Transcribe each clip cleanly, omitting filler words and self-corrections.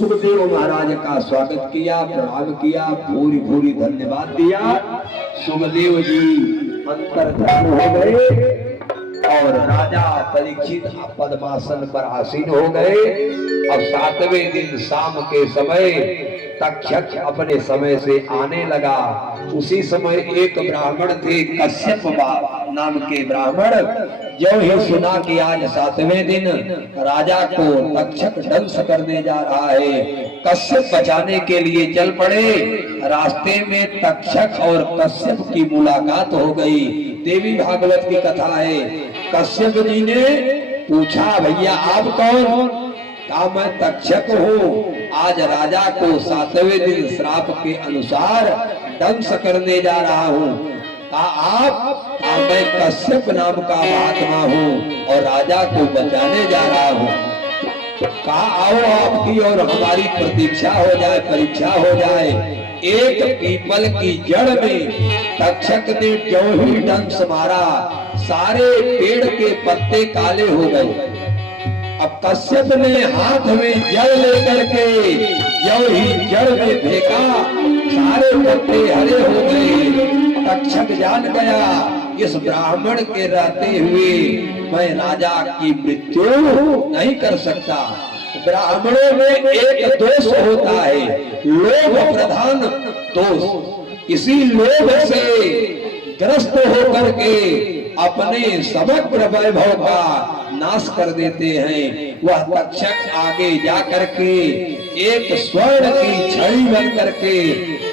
सुखदेव महाराज का स्वागत किया, प्रणाम किया, पूरी पूरी धन्यवाद दिया। सुखदेव जी अंतर्ध्यान हो गए और राजा परीक्षित पद्मासन पर आसीन हो गए। अब 7वें दिन शाम के समय तक्षक अपने समय से आने लगा। उसी समय एक ब्राह्मण थे, कश्यप नाम के ब्राह्मण, जो ही सुना कि आज 7वें दिन राजा को तक्षक दंश करने जा रहा है, कश्यप बचाने के लिए चल पड़े। रास्ते में तक्षक और कश्यप की मुलाकात हो गई। देवी भागवत की कथा है। कश्यप जी ने पूछा, भैया आप कौन? कहा मैं तक्षक हूँ, आज राजा को 7वें दिन श्राप के अनुसार दंश करने जा रहा हूँ। आप? मैं कश्यप नाम का महात्मा हूँ और राजा को बचाने जा रहा हूँ। कहा आओ आपकी और हमारी प्रतीक्षा हो जाए, परीक्षा हो जाए। एक पीपल की जड़ में तक्षक ने जो ही डंस मारा, सारे पेड़ के पत्ते काले हो गए। अब कश्यप ने हाथ में जड़ लेकर के जो ही जड़ में फेंका, सारे पत्ते हरे हो गए। तक्षक जान गया, इस ब्राह्मण के रहते हुए मैं राजा की मृत्यु नहीं कर सकता। ब्राह्मणों में एक दोष होता है, लोभ प्रधान दोष। इसी लोभ से ग्रस्त होकर के अपने समग्र वैभव का नाश कर देते हैं। वह तक्षक आगे जाकर के एक स्वर्ण की छड़ी बन करके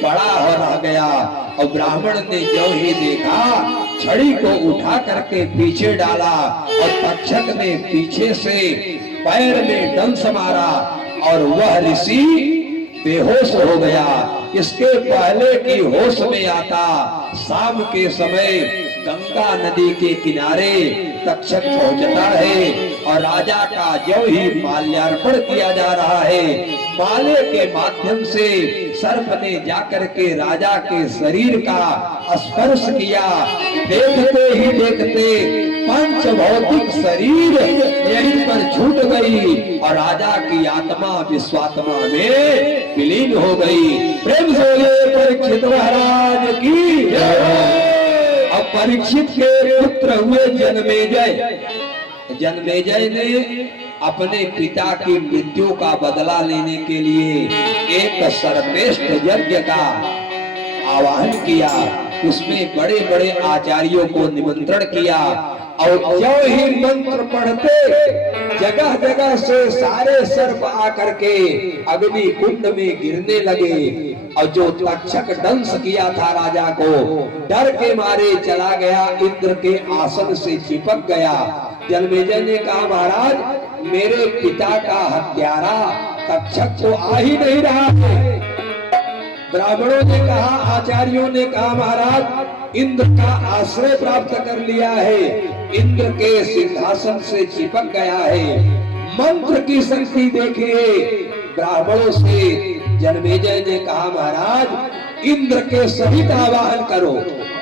पड़ा हो रह गया। और ब्राह्मण ने जो ही देखा, छड़ी को उठा करके पीछे डाला और तक्षक ने पीछे से पैर में डंस मारा और वह ऋषि बेहोश हो गया। इसके पहले कि होश में आता, शाम के समय गंगा नदी के किनारे तक्षक पहुंचता है और राजा का जो ही माल्यार्पण किया जा रहा है, माले के माध्यम से सर्प ने जाकर के राजा के शरीर का स्पर्श किया। देखते ही देखते पंच भौतिक शरीर यहीं पर छूट गई और राजा की आत्मा विश्वात्मा में विलीन हो गई। प्रेम से परीक्षित महाराज की जय। अब परीक्षित के पुत्र हुए जन्मेजय। जन्मेजय ने अपने पिता की मृत्यु का बदला लेने के लिए एक सर्वश्रेष्ठ यज्ञ का आह्वान किया। उसमें बड़े बड़े आचार्यों को निमंत्रण किया और जो ही मंत्र पढ़ते जगह जगह से सारे सर्प आकर के अग्नि कुंड में गिरने लगे। और जो तक्षक दंश किया था राजा को, डर के मारे चला गया, इंद्र के आसन से चिपक गया। जन्मेजय ने कहा महाराज मेरे पिता का हत्यारा तक्षक तो आ ही नहीं रहा है। ब्राह्मणों ने कहा, आचार्यों ने कहा महाराज इंद्र का आश्रय प्राप्त कर लिया है, इंद्र के सिंहासन से चिपक गया है। मंत्र की शक्ति देखिए। ब्राह्मणों से जन्मेजय ने कहा, महाराज इंद्र के सहित आवाहन करो।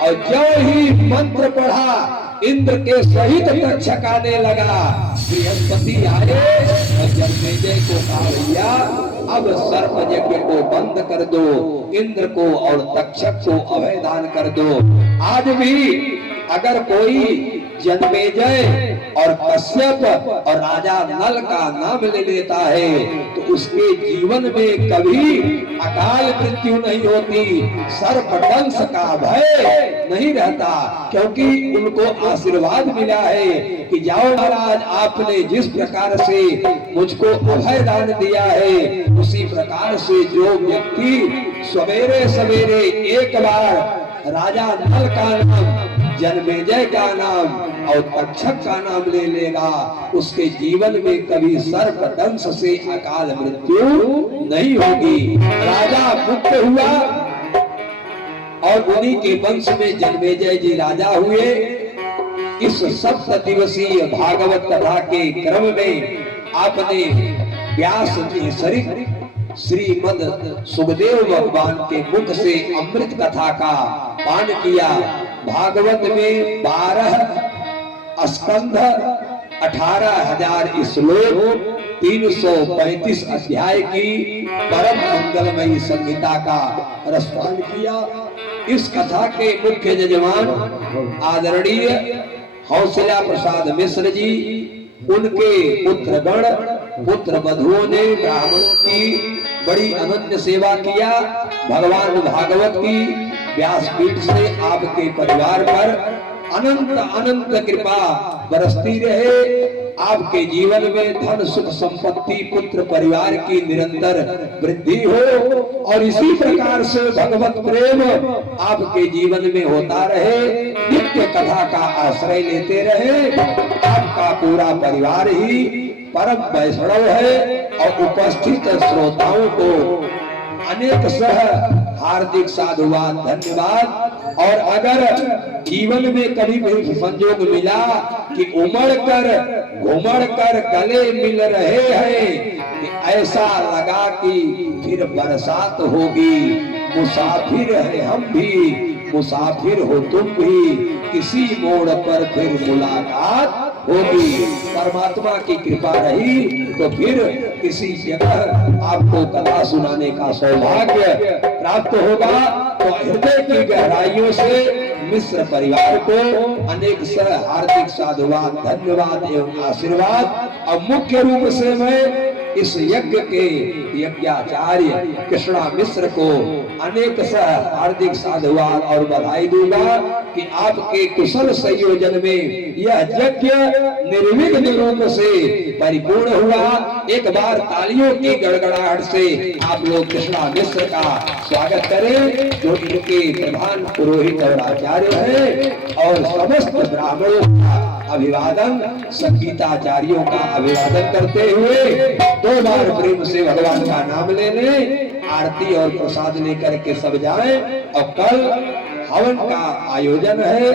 और जो ही मंत्र पढ़ा, इंद्र के सहित तक्षक आने लगा। बृहस्पति आए और जन्मेजय को कहा, भैया अब सर्प यज्ञ को बंद कर दो, इंद्र को और तक्षक को अभय दान कर दो। आज भी अगर कोई जन्मेजय और कश्यप और राजा नल का नाम ले लेता है तो उसके जीवन में कभी अकाल मृत्यु नहीं होती, सर्पदंश का भय नहीं रहता, क्योंकि उनको आशीर्वाद मिला है कि जाओ महाराज, आपने जिस प्रकार से मुझको अभय दान दिया है उसी प्रकार से जो व्यक्ति सवेरे सवेरे एक बार राजा नल का नाम, जन्मेजय का नाम और तक्षक का नाम ले लेगा, उसके जीवन में कभी सर्पदंश से अकाल मृत्यु नहीं होगी। राजा मुक्त हुआ और उन्हीं के वंश में जन्मेजय जी राजा हुए। इस 7 दिवसीय भागवत कथा के क्रम में आपने व्यास जी सरित श्रीमद सुखदेव भगवान के मुख से अमृत कथा का पान किया। भागवत में 12 स्कंध, 18,000 श्लोक, 335 अध्याय की परम मंगलमयी संहिता का रसपान किया। इस कथा के मुख्य यजमान आदरणीय हौसला प्रसाद मिश्र जी, उनके पुत्रगण पुत्र वधुओं ने ब्राह्मणों की बड़ी अनन्य सेवा किया। भगवान भागवत की व्यासपीठ से आपके परिवार पर अनंत अनंत कृपा बरसती रहे। आपके जीवन में धन सुख संपत्ति पुत्र परिवार की निरंतर वृद्धि हो और इसी प्रकार से भगवत प्रेम आपके जीवन में होता रहे। नित्य कथा का आश्रय लेते रहे। आपका पूरा परिवार ही परम वैष्णव है और उपस्थित श्रोताओं को अनेक सह हार्दिक साधुवाद धन्यवाद। और अगर जीवन में कभी भी संजोग मिला कि उमड़ कर घुमड़ कर गले मिल रहे हैं, कि ऐसा लगा कि फिर बरसात होगी, मुसाफिर है हम भी मुसाफिर हो तुम भी, किसी मोड़ पर फिर मुलाकात होगी। परमात्मा की कृपा रही तो फिर किसी जगह आपको कथा सुनाने का सौभाग्य प्राप्त होगा। तो हृदय की गहराइयों से मिश्र परिवार को अनेक हार्दिक साधुवाद धन्यवाद एवं आशीर्वाद। और मुख्य रूप से मैं इस यज्ञ के यज्ञाचार्य कृष्णा मिश्र को अनेक हार्दिक साधुवाद और बधाई दूंगा कि आपके कुशल संयोजन में यह यज्ञ निर्विघ्न रूप से परिपूर्ण हुआ। एक बार तालियों की गड़गड़ाहट से आप लोग कृष्णा मिश्र का स्वागत करें, जो इनके प्रधान पुरोहित और आचार्य हैं। और समस्त ब्राह्मणों का अभिवादन, संगीताचार्यों का अभिवादन करते हुए 2 बार प्रेम से भगवान का नाम ले लें। आरती और प्रसाद लेकर के सब जाएं। और कल हवन का आयोजन है,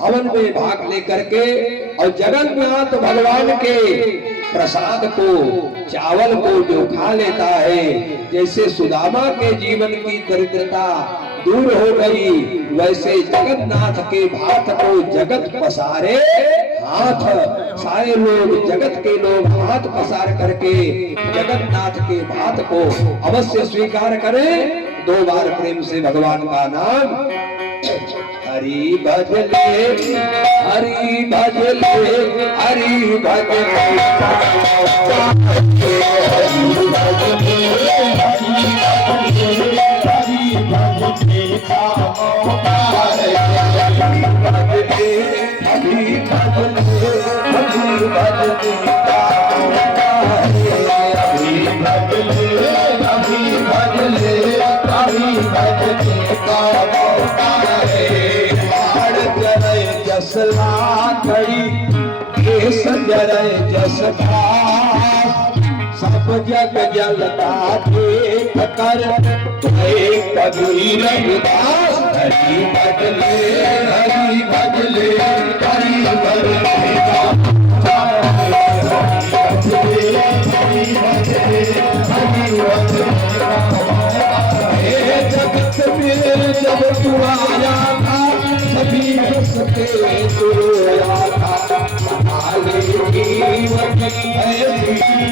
हवन में भाग लेकर के और जगन्नाथ भगवान के प्रसाद को, चावल को जो खा लेता है, जैसे सुदामा के जीवन की दरिद्रता दूर हो गई, वैसे जगन्नाथ के भात को जगत पसारे हाथ, सारे लोग जगत के लोग हाथ पसार करके जगन्नाथ के भात को अवश्य स्वीकार करें। 2 बार प्रेम से भगवान का नाम हरि भजले हरि भजले हरि भजले जस सब जग जलता देख कर कबीर रविदास हरि भजले हरि भजले हरि भजले जगत में जब तू आया था सभी हंसते तो रोया था आगे जीवन ऐसी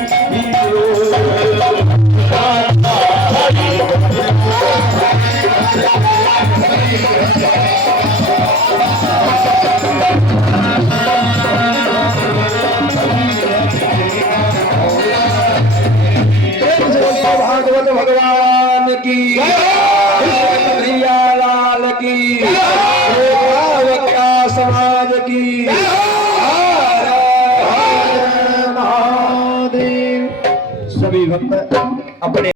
भागवत भगवान की कन्हैया लाल की समाज की महादेव। सभी भक्त अपने